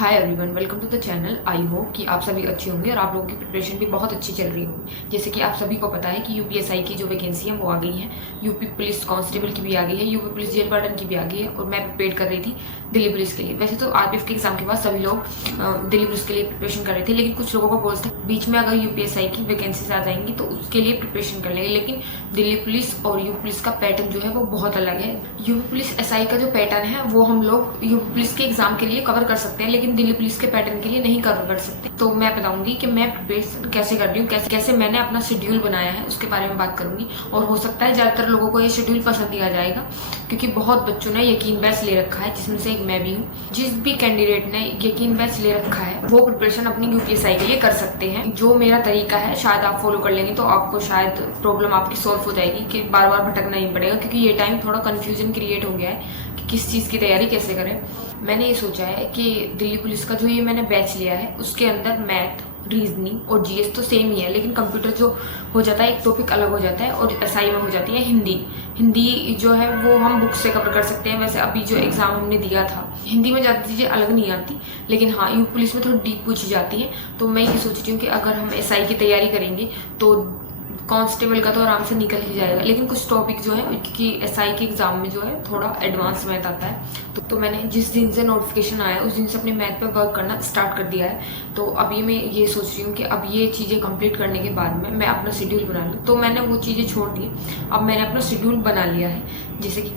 Hi everyone, welcome to the channel. I hope कि आप सभी अच्छे होंगे और आप लोगों की प्रिपरेशन भी बहुत अच्छी चल रही होगी। जैसे कि आप सभी को पता है कि यूपीएसआई की जो वैकेंसी है वो आ गई है। यूपी पुलिस कांस्टेबल की भी आ गई है, यूपी पुलिस जेल वार्डन की भी आ गई है और मैं प्रिपेयर कर रही थी दिल्ली पुलिस के लिए। वैसे तो आरपीएफ के एग्जाम के बाद सभी लोग दिल्ली पुलिस के लिए प्रिपरेशन कर रहे थे, लेकिन कुछ लोगों को बोलते थे बीच में अगर यूपीएसआई की वैकेंसीज आ जाएंगी तो उसके लिए प्रिपरेशन कर लेंगे। लेकिन दिल्ली पुलिस और यूपी पुलिस का पैटर्न जो है वो बहुत अलग है। यूपी पुलिस एसआई का जो पैटर्न है वो हम लोग यूपी पुलिस के एग्जाम के लिए कवर कर सकते हैं, लेकिन दिल्ली पुलिस के पैटर्न के लिए नहीं कवर कर सकते। तो मैं बताऊंगी कि मैं प्रिपरेशन कैसे कर रही हूँ, कैसे मैंने अपना शेड्यूल बनाया है, उसके बारे में बात करूंगी। और हो सकता है ज्यादातर लोगों को ये शेड्यूल पसंद ही आ जाएगा, क्योंकि बहुत बच्चों ने यकीन बैच ले रखा है, जिसमें से एक मैं भी हूँ। जिस भी कैंडिडेट ने यकीन बैच ले रखा है वो प्रिपरेशन अपनी यूपीएसआई के लिए कर सकते हैं। जो मेरा तरीका है शायद आप फॉलो कर लेंगे तो आपको शायद प्रॉब्लम आपकी सॉल्व हो जाएगी, कि बार बार भटकना नहीं पड़ेगा। क्योंकि ये टाइम थोड़ा कंफ्यूजन क्रिएट हो गया है कि किस चीज़ की तैयारी कैसे करें। मैंने ये सोचा है कि दिल्ली पुलिस का जो ये मैंने बैच लिया है उसके अंदर मैथ, रीजनिंग और जीएस तो सेम ही है, लेकिन कंप्यूटर जो हो जाता है एक टॉपिक अलग हो जाता है और एसआई में हो जाती है हिंदी। हिंदी जो है वो हम बुक से कवर कर सकते हैं। वैसे अभी जो एग्जाम हमने दिया था हिंदी में ज़्यादा चीज़ें अलग नहीं आती, लेकिन हाँ यूपी पुलिस में थोड़ी डीप पूछी जाती है। तो मैं ये सोच रही हूँ कि अगर हम एसआई की तैयारी करेंगे तो कांस्टेबल का तो आराम से निकल ही जाएगा, लेकिन कुछ टॉपिक जो है क्योंकि एसआई के एग्जाम में जो है थोड़ा एडवांस मैथ आता है। तो मैंने जिस दिन से नोटिफिकेशन आया उस दिन से अपने मैथ पे वर्क करना स्टार्ट कर दिया है। तो अभी मैं ये सोच रही हूँ कि अब ये चीज़ें कंप्लीट करने के बाद में मैं अपना शेड्यूल बना लूँ। तो मैंने वो चीज़ें छोड़ दी, अब मैंने अपना शेड्यूल बना लिया है। जैसे कि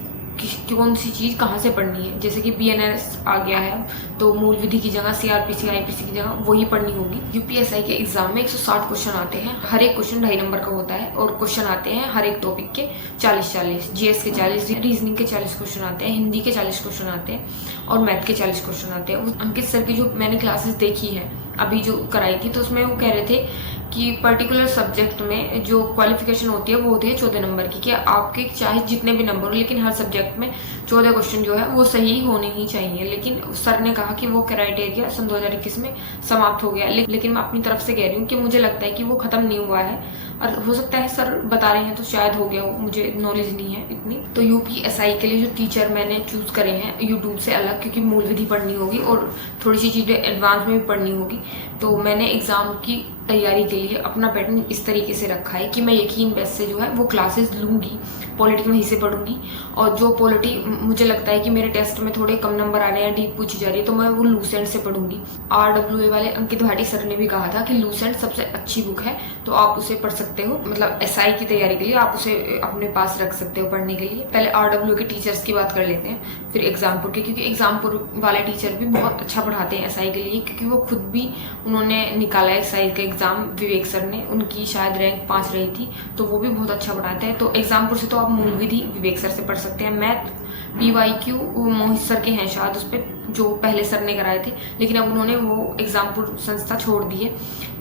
कौन सी चीज़ कहाँ से पढ़नी है। जैसे कि बीएनएस आ गया है तो मूल विधि की जगह सीआरपीसी आईपीसी की जगह वही पढ़नी होगी। यूपीएसआई के एग्जाम में 160 क्वेश्चन आते हैं, हर एक क्वेश्चन 2.5 नंबर का होता है और क्वेश्चन आते हैं हर एक टॉपिक के 40-40, जीएस के 40, रीजनिंग के 40 क्वेश्चन आते हैं, हिंदी के 40 क्वेश्चन आते हैं और मैथ के 40 क्वेश्चन आते हैं। अंकित सर की जो मैंने क्लासेस देखी है अभी जो कराई थी तो उसमें वो कह रहे थे कि पर्टिकुलर सब्जेक्ट में जो क्वालिफिकेशन होती है वो होती है 14 नंबर की, कि आपके चाहे जितने भी नंबर हो लेकिन हर सब्जेक्ट में 14 क्वेश्चन जो है वो सही होने ही चाहिए। लेकिन सर ने कहा कि वो क्राइटेरिया सन 2021 में समाप्त हो गया, लेकिन मैं अपनी तरफ से कह रही हूँ कि मुझे लगता है कि वो खत्म नहीं हुआ है और हो सकता है सर बता रहे हैं तो शायद हो गया हो, मुझे नॉलेज नहीं है इतनी। तो यूपीएसआई के लिए जो टीचर मैंने चूज करे हैं यूट्यूब से अलग, क्योंकि मूल विधि पढ़नी होगी और थोड़ी सी चीज़ें एडवांस में भी पढ़नी होगी। तो मैंने एग्जाम की तैयारी के लिए अपना पैटर्न इस तरीके से रखा है कि मैं यकीन बैच से जो है वो क्लासेस लूँगी, पॉलिटी वहीं से पढ़ूंगी। और जो पॉलिटी मुझे लगता है कि मेरे टेस्ट में थोड़े कम नंबर आ रहे हैं, डीप पूछी जा रही है, तो मैं वो लूसेंट से पढ़ूंगी। आरडब्ल्यूए वाले अंकित भाटी सर ने भी कहा था कि लूसेंट सबसे अच्छी बुक है, तो आप उसे पढ़ सकते हो। मतलब एसआई की तैयारी के लिए आप उसे अपने पास रख सकते हो पढ़ने के लिए। पहले आरडब्ल्यू के टीचर्स की बात कर लेते हैं, फिर एग्जामपुर के, क्योंकि एग्जामपुर वाले टीचर भी बहुत अच्छा पढ़ाते हैं एसआई के लिए, क्योंकि वो खुद भी उन्होंने निकाला है एसआई का एग्जाम। विवेक सर ने, उनकी शायद रैंक 5 रही थी, तो वो भी बहुत अच्छा पढ़ाते हैं। तो एग्जामपुर से तो आप मूल विधि विवेक सर से पढ़ सकते हैं। मैथ पीवाईक्यू मोहित सर के हैं शायद उस पर, जो पहले सर ने कराए थे, लेकिन अब उन्होंने वो एग्जामपुर संस्था छोड़ दी है,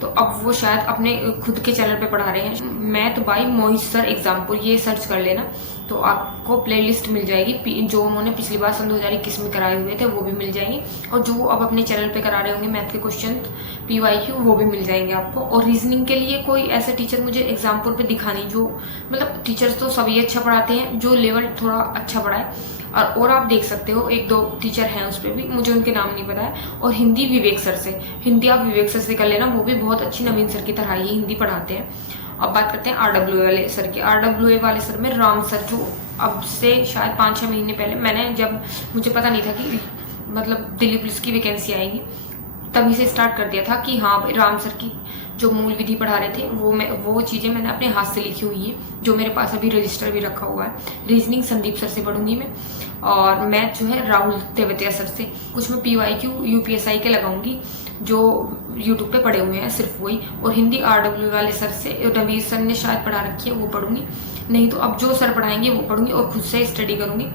तो अब वो शायद अपने खुद के चैनल पे पढ़ा रहे हैं। मैथ बाय मोहित सर एग्जामपुर, ये सर्च कर लेना तो आपको प्लेलिस्ट मिल जाएगी। जो उन्होंने पिछली बार सन 2021 में कराए हुए थे वो भी मिल जाएंगे, और जो अब अपने चैनल पे करा रहे होंगे मैथ के क्वेश्चन पीवाईक्यू वो भी मिल जाएंगे आपको। और रीजनिंग के लिए कोई ऐसे टीचर मुझे एग्जामपुर पे दिखा नहीं, जो मतलब टीचर्स तो सभी अच्छा पढ़ाते हैं, जो लेवल थोड़ा अच्छा पढ़ाए। और आप देख सकते हो 1-2 टीचर हैं उस पर भी, मुझे उनके नाम नहीं पता है। और हिंदी विवेक सर से, हिंदी आप विवेक सर से कर लेना, वो भी बहुत अच्छी नवीन सर की तरह ही हिंदी पढ़ाते हैं। अब बात करते हैं आरडब्ल्यूए वाले सर की। आरडब्ल्यूए वाले सर में राम सर, जो अब से शायद 5-6 महीने पहले मैंने, जब मुझे पता नहीं था कि मतलब दिल्ली पुलिस की वैकेंसी आएगी, तभी से स्टार्ट कर दिया था कि हाँ राम सर की जो मूल विधि पढ़ा रहे थे वो चीज़ें मैंने अपने हाथ से लिखी हुई है, जो मेरे पास अभी रजिस्टर भी रखा हुआ है। रीजनिंग संदीप सर से पढ़ूंगी मैं, और मैथ जो है राहुल तेवतिया सर से। कुछ मैं पीवाईक्यू यूपीएसआई के लगाऊंगी जो यूट्यूब पे पढ़े हुए हैं सिर्फ वही। और हिंदी आरडब्ल्यू वाले सर से, रवीर सर ने शायद पढ़ा रखी है, वो पढ़ूंगी। नहीं तो अब जो सर पढ़ाएंगे वो पढ़ूंगी और खुद से स्टडी करूंगी।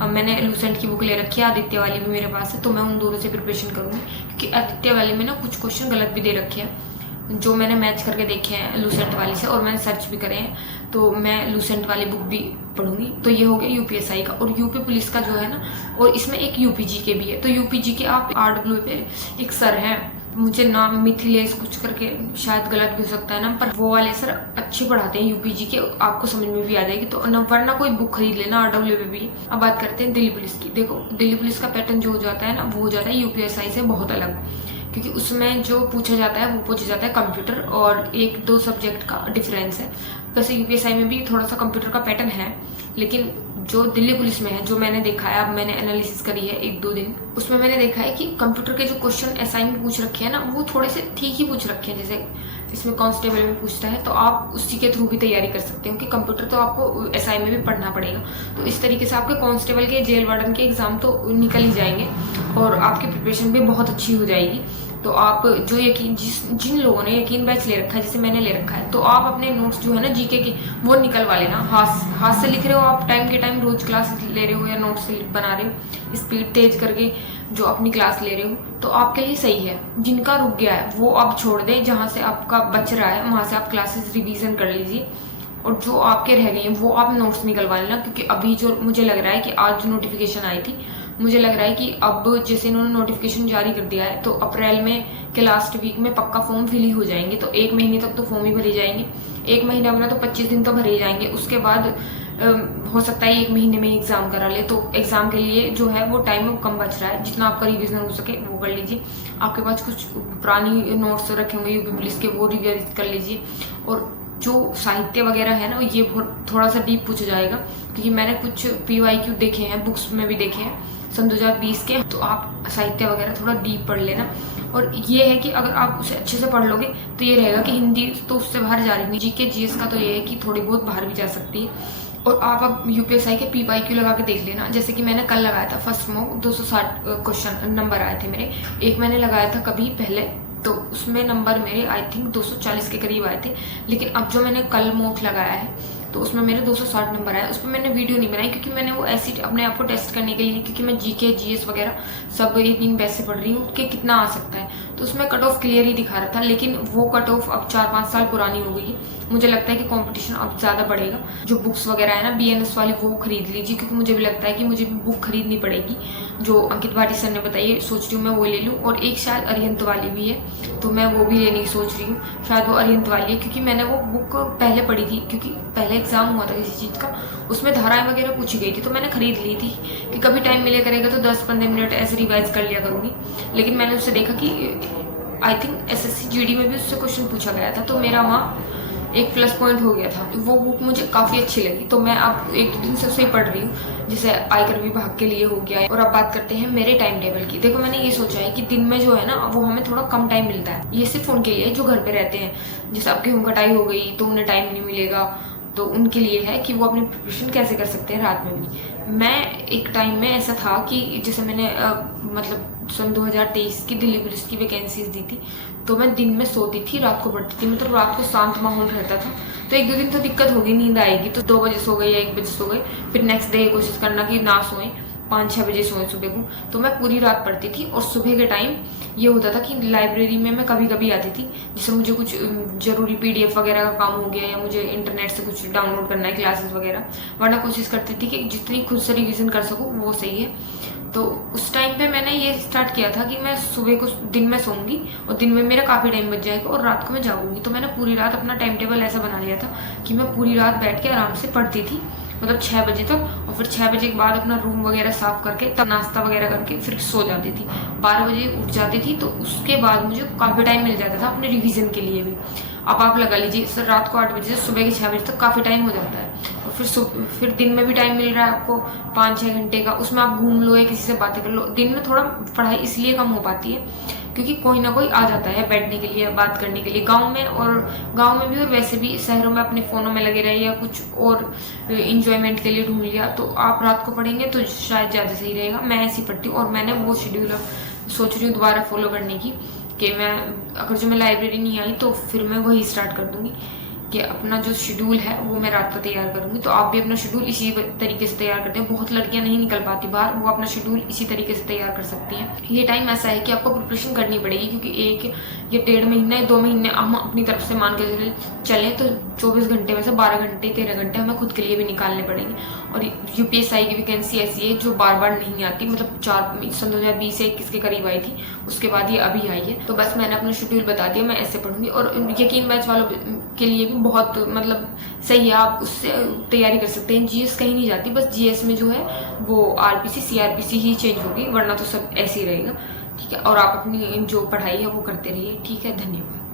अब मैंने लूसेंट की बुक ले रखी है, आदित्य वाली भी मेरे पास है, तो मैं उन दोनों से प्रिपरेशन करूंगी, क्योंकि आदित्य वाली में ना कुछ क्वेश्चन गलत भी दे रखे हैं जो मैंने मैच करके देखे हैं लूसेंट वाली से, और मैंने सर्च भी करे हैं, तो मैं लूसेंट वाली बुक भी पढ़ूंगी। तो ये हो गया यूपीएसआई का। और यूपी पुलिस का जो है ना, और इसमें एक यूपीजी के भी है। तो यूपीजी के आप आरडब्ल्यू पे एक सर हैं मुझे नाम मिथिलेश कुछ करके, शायद गलत भी हो सकता है ना, पर वो वाले सर अच्छे पढ़ाते हैं यूपीजी के, आपको समझ में भी आ जाएगी। तो वरना कोई बुक खरीद लेना RW में भी। अब बात करते हैं दिल्ली पुलिस की। देखो दिल्ली पुलिस का पैटर्न जो हो जाता है ना, वो हो जाता है UPSI से बहुत अलग, क्योंकि उसमें जो पूछा जाता है वो पूछा जाता है कंप्यूटर और 1-2 सब्जेक्ट का डिफरेंस है। वैसे UPSI में भी थोड़ा सा कंप्यूटर का पैटर्न है, लेकिन जो दिल्ली पुलिस में है, जो मैंने देखा है, अब मैंने एनालिसिस करी है 1-2 दिन, उसमें मैंने देखा है कि कंप्यूटर के जो क्वेश्चन SI में पूछ रखे हैं ना, वो थोड़े से ठीक ही पूछ रखे हैं। जैसे इसमें कांस्टेबल में पूछता है तो आप उसी के थ्रू भी तैयारी कर सकते हो, कि कंप्यूटर तो आपको SI में भी पढ़ना पड़ेगा। तो इस तरीके से आपके कांस्टेबल के, जेल वार्डन के एग्जाम तो निकल ही जाएंगे और आपकी प्रिपरेशन भी बहुत अच्छी हो जाएगी। तो आप जो जिन लोगों ने यकीन बैच ले रखा है, जैसे मैंने ले रखा है, तो आप अपने नोट्स जो है ना जीके के, वो निकलवा लेना। हाथ से लिख रहे हो आप, टाइम के टाइम रोज क्लास ले रहे हो या नोट्स बना रहे हो, स्पीड तेज करके जो अपनी क्लास ले रहे हो, तो आपके लिए सही है। जिनका रुक गया है वो आप छोड़ दें, जहाँ से आपका बच रहा है वहाँ से आप क्लासेस रिवीजन कर लीजिए, और जो आपके रह गए हैं वो आप नोट्स निकलवा लेना। क्योंकि अभी जो मुझे लग रहा है कि आज जो नोटिफिकेशन आई थी, मुझे लग रहा है कि अब जैसे इन्होंने नोटिफिकेशन जारी कर दिया है, तो अप्रैल में के लास्ट वीक में पक्का फॉर्म फिल ही हो जाएंगे। तो 1 महीने तक तो फॉर्म ही भरे जाएंगे। 1 महीने में तो 25 दिन तो भरे ही जाएंगे। उसके बाद हो सकता है 1 महीने में एग्जाम करा ले। तो एग्जाम के लिए जो है वो टाइम कम बच रहा है, जितना आपका रिवीजन हो सके वो कर लीजिए। आपके पास कुछ पुरानी नोट्स रखे होंगे यूपी पुलिस के, वो रिवाइज कर लीजिए। और जो साहित्य वगैरह है ना, ये थोड़ा सा डीप पूछा जाएगा, क्योंकि मैंने कुछ PYQ देखे हैं, बुक्स में भी देखे हैं सन 2020 के। तो आप साहित्य वगैरह थोड़ा डीप पढ़ लेना। और ये है कि अगर आप उसे अच्छे से पढ़ लोगे तो ये रहेगा कि हिंदी तो उससे बाहर जा रही नहीं। GK GS का तो ये है कि थोड़ी बहुत बाहर भी जा सकती है। और आप अब UPSI के PYQ लगा के देख लेना। जैसे कि मैंने कल लगाया था फर्स्ट मॉक, 260 क्वेश्चन नंबर आए थे मेरे। एक मैंने लगाया था कभी पहले, तो उसमें नंबर मेरे आई थिंक 240 के करीब आए थे। लेकिन अब जो मैंने कल मॉक लगाया है, तो उसमें मेरे 260 नंबर आए। उस पर मैंने वीडियो नहीं बनाई, क्योंकि मैंने वो ऐसी अपने आप को टेस्ट करने के लिए, क्योंकि मैं GK GS वगैरह सब 1-3 बैच से पढ़ रही हूँ कि कितना आ सकता है। तो उसमें कट ऑफ क्लियर ही दिखा रहा था, लेकिन वो कट ऑफ अब 4-5 साल पुरानी हो गई है। मुझे लगता है कि कंपटीशन अब ज़्यादा बढ़ेगा। जो बुक्स वगैरह है ना BNS वाली, वो खरीद लीजिए, क्योंकि मुझे भी लगता है कि मुझे भी बुक खरीदनी पड़ेगी। जो अंकित भाटी सर ने बताई, सोच रही हूँ मैं वो ले लूँ। और एक शायद अरिहंत वाली भी है, तो मैं वो भी लेने की सोच रही हूँ। शायद वो अरिहंत वाली है, क्योंकि मैंने वो बुक पहले पढ़ी थी, क्योंकि पहले एग्जाम हुआ था किसी चीज़ का, उसमें धाराएं वगैरह पूछी गई थी, तो मैंने खरीद ली थी कि कभी टाइम मिले करेगा तो 10-15 मिनट ऐसे रिवाइज कर लिया करूँगी। लेकिन मैंने उससे देखा कि आई थिंक SSC GD में भी उससे क्वेश्चन पूछा गया था, तो मेरा वहाँ एक प्लस पॉइंट हो गया था। वो बुक मुझे काफ़ी अच्छी लगी, तो मैं अब 1-2 दिन से उसे ही पढ़ रही हूँ, जैसे आयकर विभाग के लिए हो गया है। और अब बात करते हैं मेरे टाइम टेबल की। देखो मैंने ये सोचा है कि दिन में जो है ना, वो हमें थोड़ा कम टाइम मिलता है। ये सिर्फ उनके लिए जो घर पे रहते हैं, जैसे अब गेहूँ कटाई हो गई तो उन्हें टाइम नहीं मिलेगा, तो उनके लिए है कि वो अपनी प्रिपरेशन कैसे कर सकते हैं रात में भी। मैं एक टाइम में ऐसा था कि जैसे मैंने मतलब सन 2023 की दिल्ली पुलिस की वैकेंसीज दी थी, तो मैं दिन में सोती थी, रात को पढ़ती थी। मतलब रात को शांत माहौल रहता था। तो 1-2 दिन तो दिक्कत होगी, नींद आएगी तो 2 बजे सो गए या 1 बजे सो गए। फिर नेक्स्ट डे कोशिश करना कि ना सोएं, 5-6 बजे सोएं सुबह को। तो मैं पूरी रात पढ़ती थी। और सुबह के टाइम ये होता था कि लाइब्रेरी में मैं कभी कभी आती थी, जैसे मुझे कुछ ज़रूरी PDF वगैरह का काम हो गया, या मुझे इंटरनेट से कुछ डाउनलोड करना है क्लासेस वगैरह। वरना कोशिश करती थी कि जितनी खुद से रिविज़न कर सकूँ वो सही है। तो उस टाइम पे मैंने ये स्टार्ट किया था कि मैं सुबह को दिन में सोऊंगी और दिन में मेरा काफ़ी टाइम बच जाएगा, और रात को मैं जागूंगी। तो मैंने पूरी रात अपना टाइम टेबल ऐसा बना लिया था कि मैं पूरी रात बैठ के आराम से पढ़ती थी, मतलब 6 बजे तक। और फिर 6 बजे के बाद अपना रूम वगैरह साफ करके, तब नाश्ता वगैरह करके फिर सो जाती थी। 12 बजे उठ जाती थी, तो उसके बाद मुझे काफ़ी टाइम मिल जाता था अपने रिवीजन के लिए भी। अब आप लगा लीजिए सर, रात को 8 बजे से सुबह के 6 बजे तक काफ़ी टाइम हो जाता है। और फिर दिन में भी टाइम मिल रहा है आपको 5-6 घंटे का, उसमें आप घूम लो या किसी से बातें कर लो। दिन में थोड़ा पढ़ाई इसलिए कम हो पाती है क्योंकि कोई ना कोई आ जाता है बैठने के लिए, बात करने के लिए। गांव में भी और वैसे भी शहरों में अपने फ़ोनों में लगे रहे या कुछ और इंजॉयमेंट के लिए ढूंढ लिया, तो आप रात को पढ़ेंगे तो शायद ज़्यादा सही रहेगा। मैं ऐसी पढ़ती हूँ, और मैंने वो शेड्यूल सोच रही हूँ दोबारा फॉलो करने की, कि मैं अगर जो मैं लाइब्रेरी नहीं आई तो फिर मैं वही स्टार्ट कर दूँगी कि अपना जो शेड्यूल है वो मैं रात का तैयार करूँगी। तो आप भी अपना शेड्यूल इसी तरीके से तैयार करते हैं। बहुत लड़कियां नहीं निकल पाती बाहर, वो अपना शेड्यूल इसी तरीके से तैयार कर सकती हैं। ये टाइम ऐसा है कि आपको प्रिपरेशन करनी पड़ेगी, क्योंकि 1 या 1.5 महीने 2 महीने हम अपनी तरफ से मान के चलें तो 24 घंटे में से 12 घंटे 13 घंटे हमें खुद के लिए भी निकालने पड़ेंगे। और यूपीएसआई की वैकेंसी ऐसी है जो बार बार नहीं आती, मतलब सन 2020 से 21 के करीब आई थी, उसके बाद ये अभी आई है। तो बस मैंने अपना शेड्यूल बता दिया, मैं ऐसे पढ़ूंगी। और यकीन बैच वालों के लिए भी बहुत मतलब सही है, आप उससे तैयारी कर सकते हैं। जीएस कहीं नहीं जाती, बस जीएस में जो है वो आरपीसी सीआरपीसी ही चेंज होगी, वरना तो सब ऐसे ही रहेगा। ठीक है, और आप अपनी जो पढ़ाई है वो करते रहिए। ठीक है, धन्यवाद।